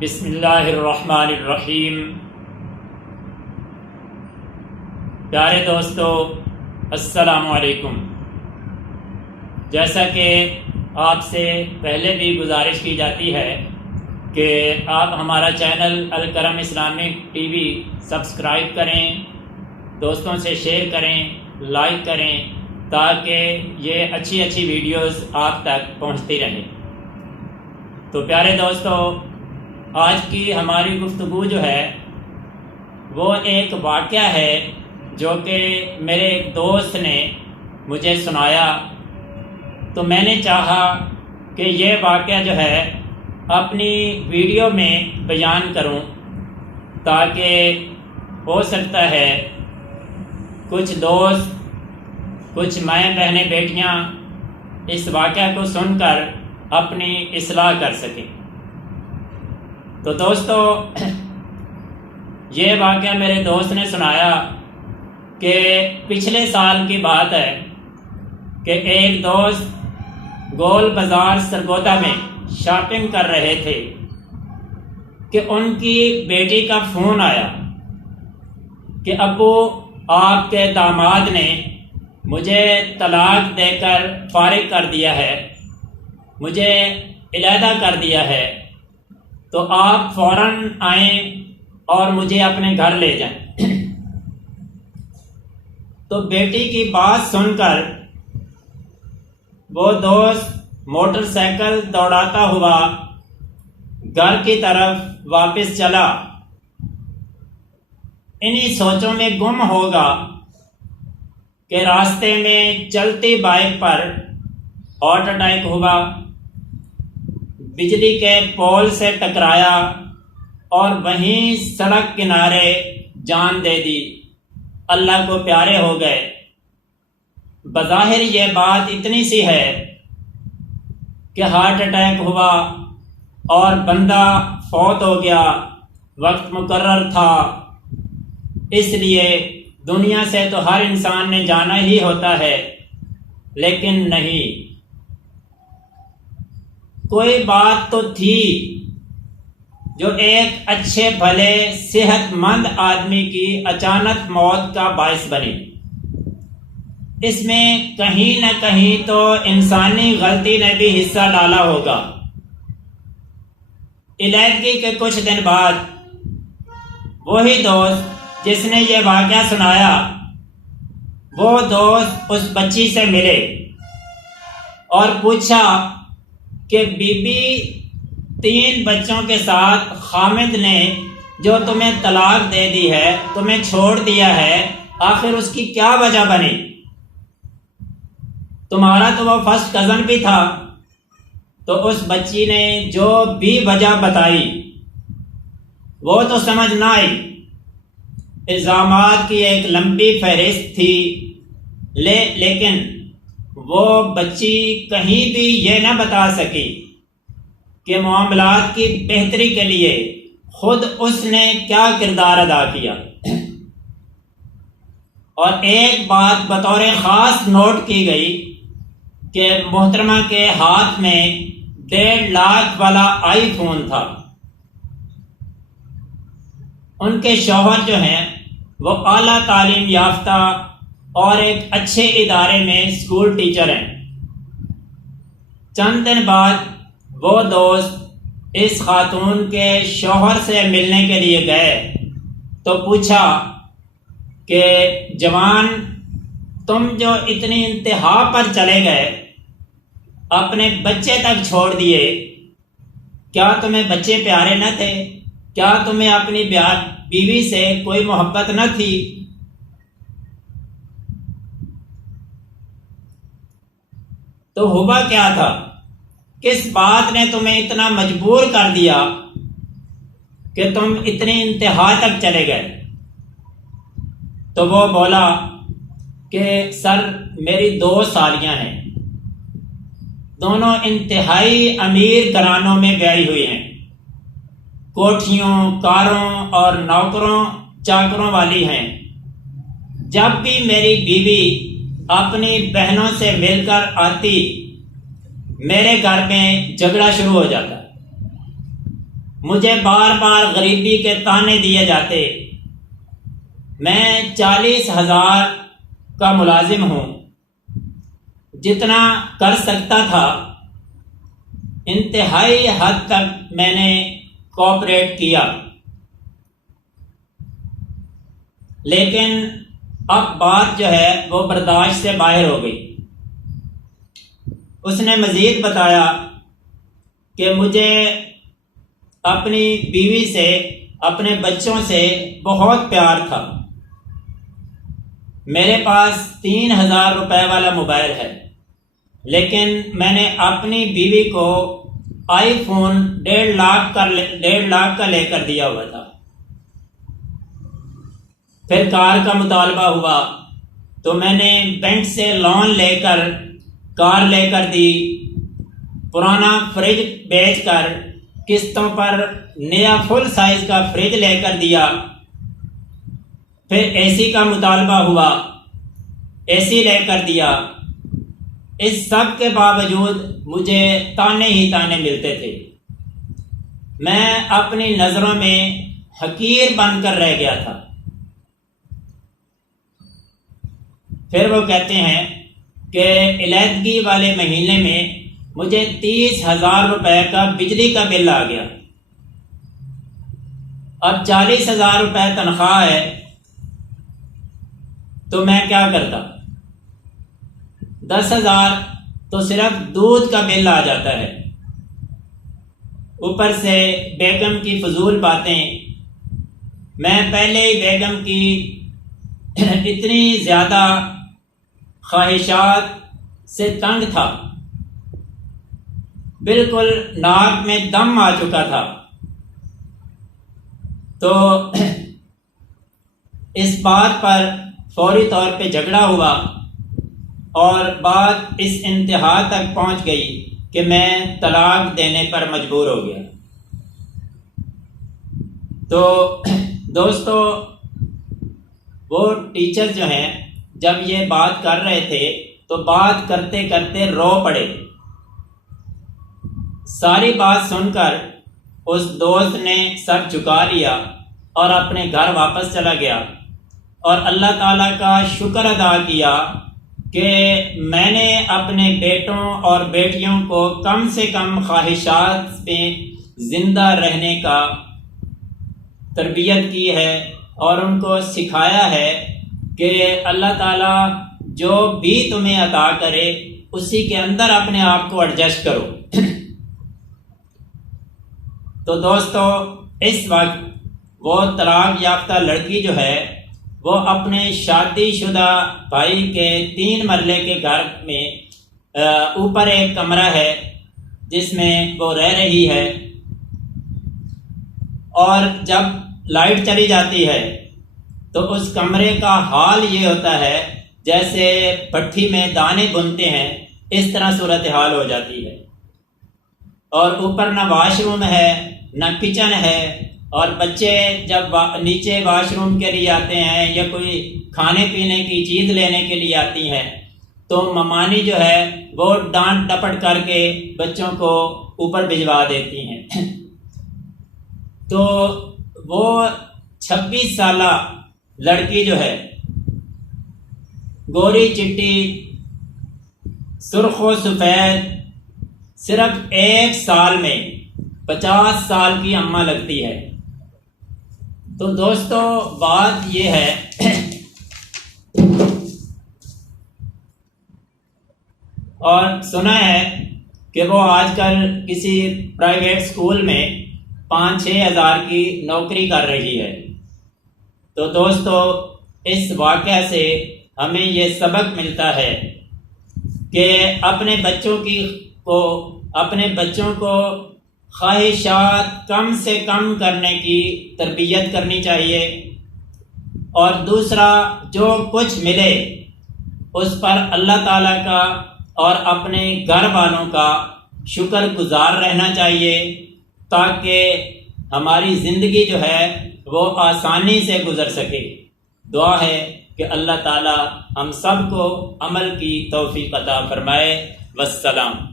بسم اللہ الرحمن الرحیم۔ پیارے دوستو، السلام علیکم۔ جیسا کہ آپ سے پہلے بھی گزارش کی جاتی ہے کہ آپ ہمارا channel Al-Karam Islamic T V subscribe کریں، دوستوں سے شیئر کریں، لائک کریں، تاکہ یہ اچھی ویڈیوز آپ تک پہنچتی رہیں۔ تو پیارے دوستو، آج کی ہماری گفتگو جو ہے وہ ایک واقعہ ہے جو کہ میرے ایک دوست نے مجھے سنایا، تو میں نے چاہا کہ یہ واقعہ جو ہے اپنی ویڈیو میں بیان کروں، تاکہ ہو سکتا ہے کچھ دوست، کچھ مائیں بہنیں بیٹیاں اس واقعہ کو سن کر اپنی اصلاح کر سکیں۔ تو دوستو، یہ واقعہ میرے دوست نے سنایا کہ پچھلے سال کی بات ہے کہ ایک دوست گول بازار سرگودا میں شاپنگ کر رہے تھے کہ ان کی بیٹی کا فون آیا کہ ابو، آپ کے داماد نے مجھے طلاق دے کر فارغ کر دیا ہے، مجھے علیحدہ کر دیا ہے، تو آپ فوراً آئیں اور مجھے اپنے گھر لے جائیں۔ تو بیٹی کی بات سن کر وہ دوست موٹر سائیکل دوڑاتا ہوا گھر کی طرف واپس چلا۔ انہی سوچوں میں گم ہوگا کہ راستے میں چلتی بائک پر ہارٹ اٹیک ہوا، بجلی کے پول سے ٹکرایا اور وہیں سڑک کنارے جان دے دی، اللہ کو پیارے ہو گئے۔ بظاہر یہ بات اتنی سی ہے کہ ہارٹ اٹیک ہوا اور بندہ فوت ہو گیا، وقت مقرر تھا، اس لیے دنیا سے تو ہر انسان نے جانا ہی ہوتا ہے، لیکن نہیں، کوئی بات تو تھی جو ایک اچھے بھلے صحت مند آدمی کی اچانک موت کا باعث بنی۔ اس میں کہیں نہ کہیں تو انسانی غلطی نے بھی حصہ ڈالا ہوگا۔ علیحدگی کے کچھ دن بعد وہی دوست جس نے یہ واقعہ سنایا، وہ دوست اس بچی سے ملے اور پوچھا کہ بی بی، 3 بچوں کے ساتھ خامد نے جو تمہیں طلاق دے دی ہے، تمہیں چھوڑ دیا ہے، آخر اس کی کیا وجہ بنی؟ تمہارا تو وہ فرسٹ کزن بھی تھا۔ تو اس بچی نے جو بھی وجہ بتائی وہ تو سمجھ نہ آئی۔ الزامات کی ایک لمبی فہرست تھی، لیکن وہ بچی کہیں بھی یہ نہ بتا سکی کہ معاملات کی بہتری کے لیے خود اس نے کیا کردار ادا کیا۔ اور ایک بات بطور خاص نوٹ کی گئی کہ محترمہ کے ہاتھ میں 1.5 لاکھ والا آئی فون تھا۔ ان کے شوہر جو ہیں وہ اعلیٰ تعلیم یافتہ اور ایک اچھے ادارے میں اسکول ٹیچر ہیں۔ چند دن بعد وہ دوست اس خاتون کے شوہر سے ملنے کے لیے گئے تو پوچھا کہ جوان، تم جو اتنی انتہا پر چلے گئے، اپنے بچے تک چھوڑ دیے، کیا تمہیں بچے پیارے نہ تھے؟ کیا تمہیں اپنی بیوی سے کوئی محبت نہ تھی؟ تو ہوا کیا تھا؟ کس بات نے تمہیں اتنا مجبور کر دیا کہ تم اتنی انتہا تک چلے گئے؟ تو وہ بولا کہ سر، میری 2 سالیاں ہیں، دونوں انتہائی امیر گھرانوں میں بیائی ہوئی ہیں، کوٹھیوں، کاروں اور نوکروں چاکروں والی ہیں۔ جب بھی میری بیوی اپنی بہنوں سے مل کر آتی، میرے گھر میں جھگڑا شروع ہو جاتا۔ مجھے بار بار غریبی کے طعنے دیے جاتے۔ میں 40,000 کا ملازم ہوں، جتنا کر سکتا تھا انتہائی حد تک میں نے کوآپریٹ کیا، لیکن اب بات جو ہے وہ برداشت سے باہر ہو گئی۔ اس نے مزید بتایا کہ مجھے اپنی بیوی سے، اپنے بچوں سے بہت پیار تھا۔ میرے پاس 3,000 روپے والا موبائل ہے، لیکن میں نے اپنی بیوی کو آئی فون 1.5 لاکھ کا لے کر دیا ہوا تھا۔ پھر کار کا مطالبہ ہوا تو میں نے بینک سے لون لے کر کار لے کر دی، پرانا فریج بیچ کر قسطوں پر نیا فل سائز کا فریج لے کر دیا۔ پھر اے سی کا مطالبہ ہوا، اے سی لے کر دیا۔ اس سب کے باوجود مجھے تانے ہی تانے ملتے تھے۔ میں اپنی نظروں میں حقیر بن کر رہ گیا تھا۔ پھر وہ کہتے ہیں کہ علیحدگی والے مہینے میں مجھے 30,000 روپے کا بجلی کا بل آ گیا۔ اب 40,000 روپے تنخواہ ہے تو میں کیا کرتا؟ 10,000 تو صرف دودھ کا بل آ جاتا ہے، اوپر سے بیگم کی فضول باتیں۔ میں پہلے ہی بیگم کی اتنی زیادہ خواہشات سے تنگ تھا، بالکل ناک میں دم آ چکا تھا۔ تو اس بات پر فوری طور پہ جھگڑا ہوا اور بات اس انتہا تک پہنچ گئی کہ میں طلاق دینے پر مجبور ہو گیا۔ تو دوستو، وہ ٹیچر جو ہیں جب یہ بات کر رہے تھے تو بات کرتے کرتے رو پڑے۔ ساری بات سن کر اس دوست نے سر جھکا لیا اور اپنے گھر واپس چلا گیا اور اللہ تعالیٰ کا شکر ادا کیا کہ میں نے اپنے بیٹوں اور بیٹیوں کو کم سے کم خواہشات میں زندہ رہنے کا تربیت کی ہے اور ان کو سکھایا ہے کہ اللہ تعالیٰ جو بھی تمہیں عطا کرے اسی کے اندر اپنے آپ کو ایڈجسٹ کرو۔ تو دوستو، اس وقت وہ طلاق یافتہ لڑکی جو ہے وہ اپنے شادی شدہ بھائی کے 3 مرلے کے گھر میں اوپر ایک کمرہ ہے جس میں وہ رہ رہی ہے، اور جب لائٹ چلی جاتی ہے تو اس کمرے کا حال یہ ہوتا ہے جیسے بھٹی میں دانے بنتے ہیں، اس طرح صورتحال ہو جاتی ہے۔ اور اوپر نہ واش روم ہے نہ کچن ہے، اور بچے جب نیچے واش روم کے لیے آتے ہیں یا کوئی کھانے پینے کی چیز لینے کے لیے آتی ہیں تو ممانی جو ہے وہ ڈانٹ ڈپٹ کر کے بچوں کو اوپر بھجوا دیتی ہیں۔ تو وہ 26 سالہ لڑکی جو ہے، گوری چٹی سرخ و سفید، صرف 1 سال میں 50 سال کی اماں لگتی ہے۔ تو دوستو، بات یہ ہے اور سنا ہے کہ وہ آج کل کسی پرائیویٹ اسکول میں 5-6 ہزار کی نوکری کر رہی ہے۔ تو دوستو، اس واقعہ سے ہمیں یہ سبق ملتا ہے کہ اپنے بچوں کو خواہشات کم سے کم کرنے کی تربیت کرنی چاہیے، اور دوسرا جو کچھ ملے اس پر اللہ تعالیٰ کا اور اپنے گھر والوں کا شکر گزار رہنا چاہیے، تاکہ ہماری زندگی جو ہے وہ آسانی سے گزر سکے۔ دعا ہے کہ اللہ تعالیٰ ہم سب کو عمل کی توفیق عطا فرمائے۔ والسلام۔